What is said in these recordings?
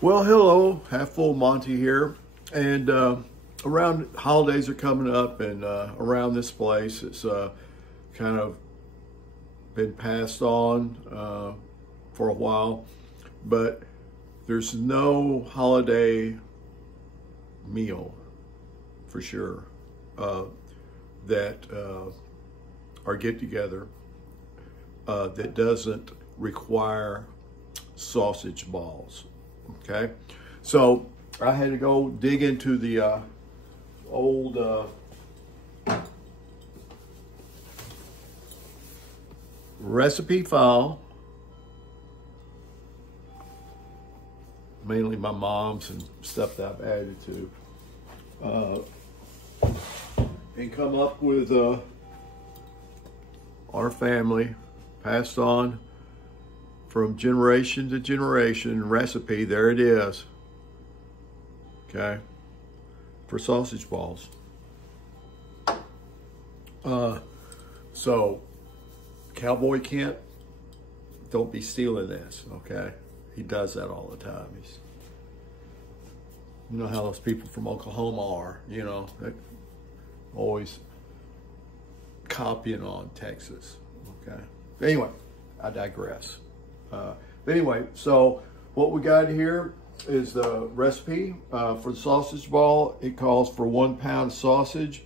Well, hello, Half Full Monty here, and around holidays are coming up, and around this place, it's kind of been passed on for a while, but there's no holiday meal for sure that our get together that doesn't require sausage balls. Okay, so I had to go dig into the old recipe file, mainly my mom's and stuff that I've added to, and come up with our family passed on from generation to generation recipe. There it is. Okay, for sausage balls. So Cowboy Kent, don't be stealing this, okay? He does that all the time. You know how those people from Oklahoma are, you know, they always copying on Texas, okay? Anyway, I digress. Anyway, so what we got here is the recipe for the sausage ball. It calls for 1 pound sausage,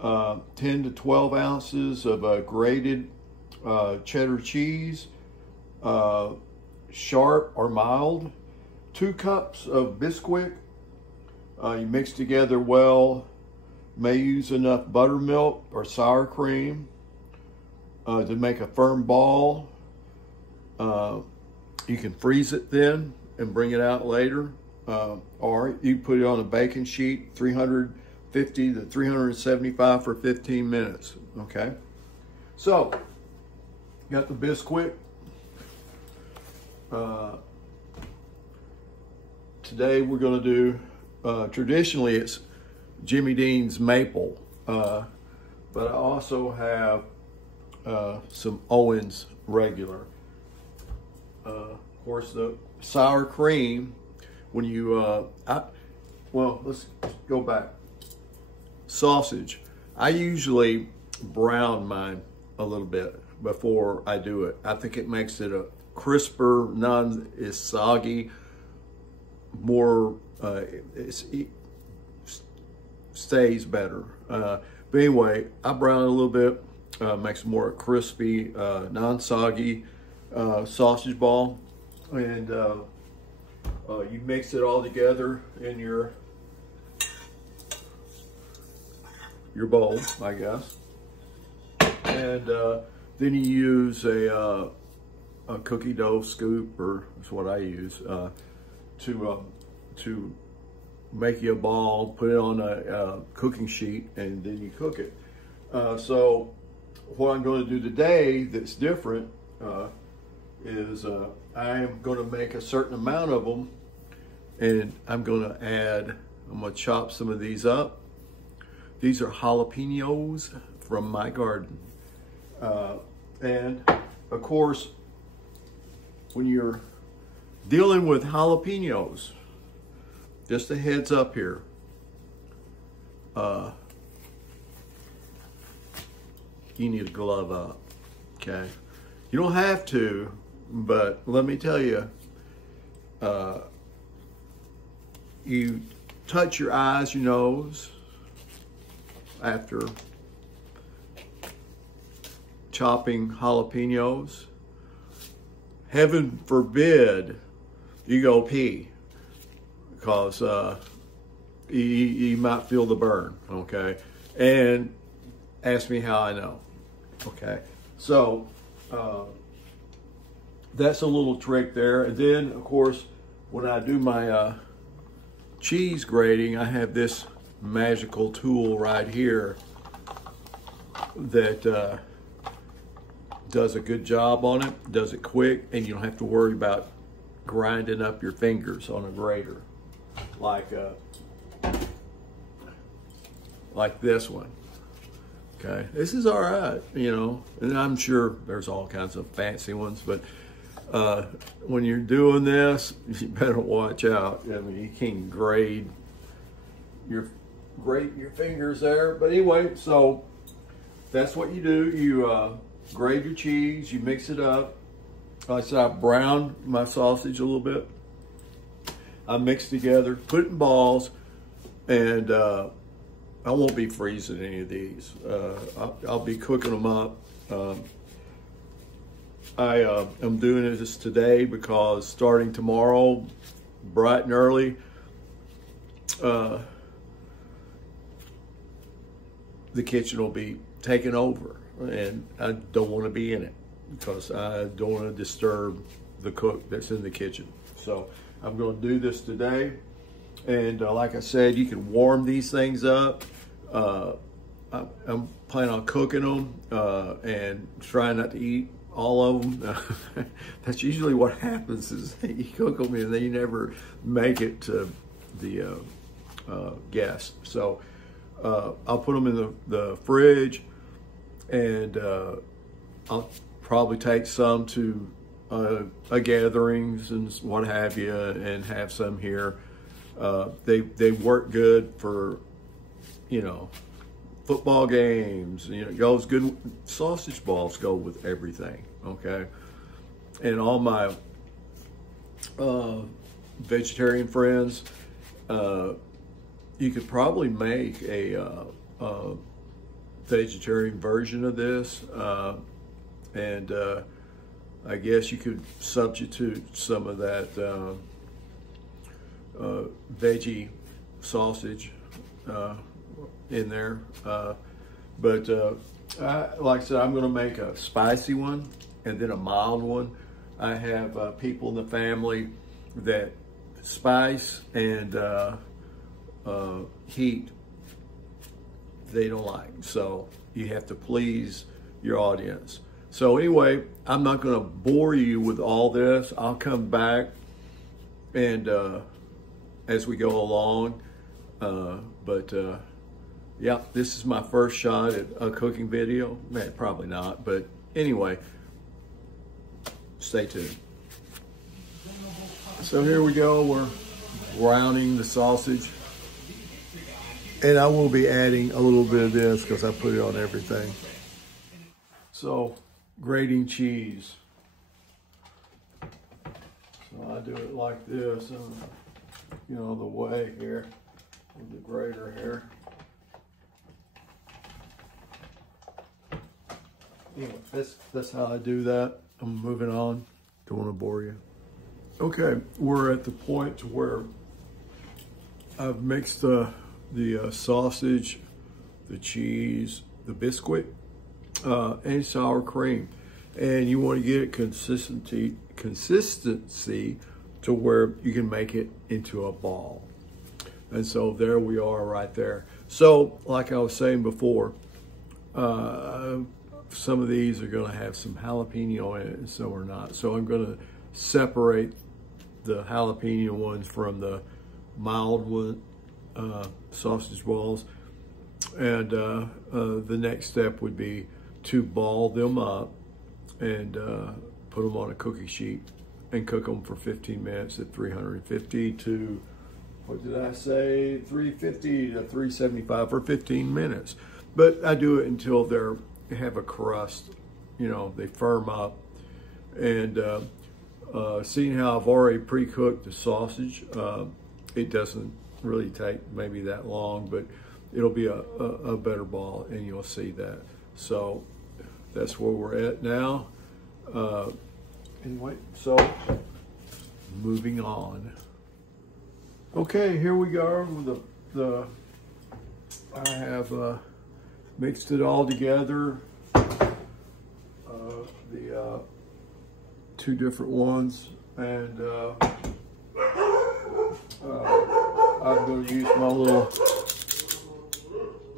10 to 12 ounces of grated cheddar cheese, sharp or mild, 2 cups of Bisquick. You mix together well. May use enough buttermilk or sour cream to make a firm ball. You can freeze it then and bring it out later, or you put it on a baking sheet, 350 to 375 for 15 minutes, okay? So, got the Bisquick. Today we're gonna do, traditionally it's Jimmy Dean's maple, but I also have some Owens regular. Of course, the sour cream, when you, well, let's go back. Sausage, I usually brown mine a little bit before I do it. I think it makes it a crisper, as soggy, more, it stays better. But anyway, I brown it a little bit, makes more crispy, non-soggy sausage ball, and you mix it all together in your bowl, I guess, and then you use a cookie dough scoop, or that's what I use, to make you a ball, put it on a cooking sheet, and then you cook it. So what I'm going to do today that's different is I am going to make a certain amount of them, and I'm going to chop some of these up. These are jalapenos from my garden. And of course, when you're dealing with jalapenos, just a heads up here, you need a glove up, okay? You don't have to, but let me tell you, you touch your eyes, your nose after chopping jalapenos. Heaven forbid you go pee, because you might feel the burn, okay? And ask me how I know, okay? So that's a little trick there. And then, of course, when I do my cheese grating, I have this magical tool right here that does a good job on it, does it quick, and you don't have to worry about grinding up your fingers on a grater like this one. Okay, this is all right, you know, and I'm sure there's all kinds of fancy ones, but when you're doing this, you better watch out. I mean, you can grate your fingers there. But anyway, so that's what you do. You grate your cheese, you mix it up. Like I said, I browned my sausage a little bit. I mix together, put it in balls, and I won't be freezing any of these. I'll be cooking them up. I am doing this today because starting tomorrow, bright and early, the kitchen will be taken over, and I don't want to be in it because I don't want to disturb the cook that's in the kitchen. So I'm going to do this today, and like I said, you can warm these things up. I'm planning on cooking them and trying not to eat all of them. That's usually what happens, is you cook them and they never make it to the guests. So I'll put them in the fridge, and I'll probably take some to gatherings and what have you, and have some here. They work good for, you know, football games. You know, it goes good. Sausage balls go with everything, okay? And all my vegetarian friends, you could probably make a vegetarian version of this, and I guess you could substitute some of that veggie sausage in there. But like I said, I'm going to make a spicy one and then a mild one. I have people in the family that spice and heat they don't like. So you have to please your audience. So anyway, I'm not going to bore you with all this. I'll come back and as we go along. Yeah, this is my first shot at a cooking video. Man, probably not, but anyway, stay tuned. So here we go. We're browning the sausage. And I will be adding a little bit of this because I put it on everything. So, grating cheese. So I do it like this, and you know, the way here with the grater here. Anyway, that's how I do that. I'm moving on. Don't want to bore you. Okay, we're at the point to where I've mixed the sausage, the cheese, the biscuit, and sour cream. And you want to get it consistency to where you can make it into a ball. And so there we are right there. So like I was saying before, some of these are going to have some jalapeno in it and some are not. So I'm going to separate the jalapeno ones from the mild one, sausage balls. And the next step would be to ball them up and put them on a cookie sheet and cook them for 15 minutes at 350 to, what did I say, 350 to 375 for 15 minutes. But I do it until they have a crust, you know, they firm up. And seeing how I've already pre-cooked the sausage, it doesn't really take maybe that long, but it'll be a better ball, and you'll see that. So that's where we're at now. Anyway, so moving on. Okay, here we go with I have mixed it all together. The two different ones, and I'm going to use my little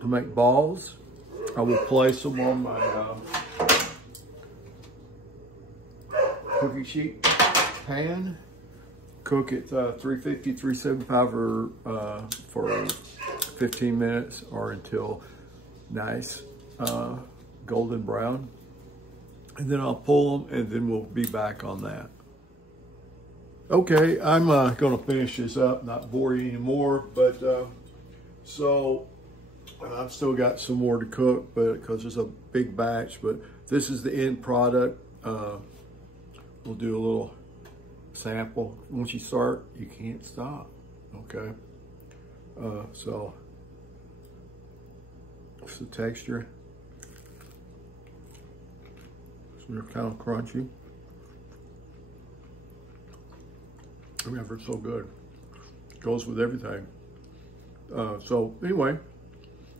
to make balls. I will place them on my cookie sheet pan. Cook it 350, 375 for 15 minutes or until nice golden brown. And then I'll pull them, and then we'll be back on that. Okay, I'm going to finish this up, not bore you anymore, but so I've still got some more to cook, but because it's a big batch, but this is the end product. We'll do a little sample. Once you start, you can't stop, okay? So it's the texture. They're kind of crunchy. I mean, it's so good. It goes with everything. So anyway,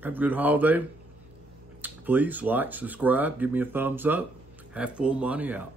have a good holiday. Please like, subscribe, give me a thumbs up. Half Full Monty out.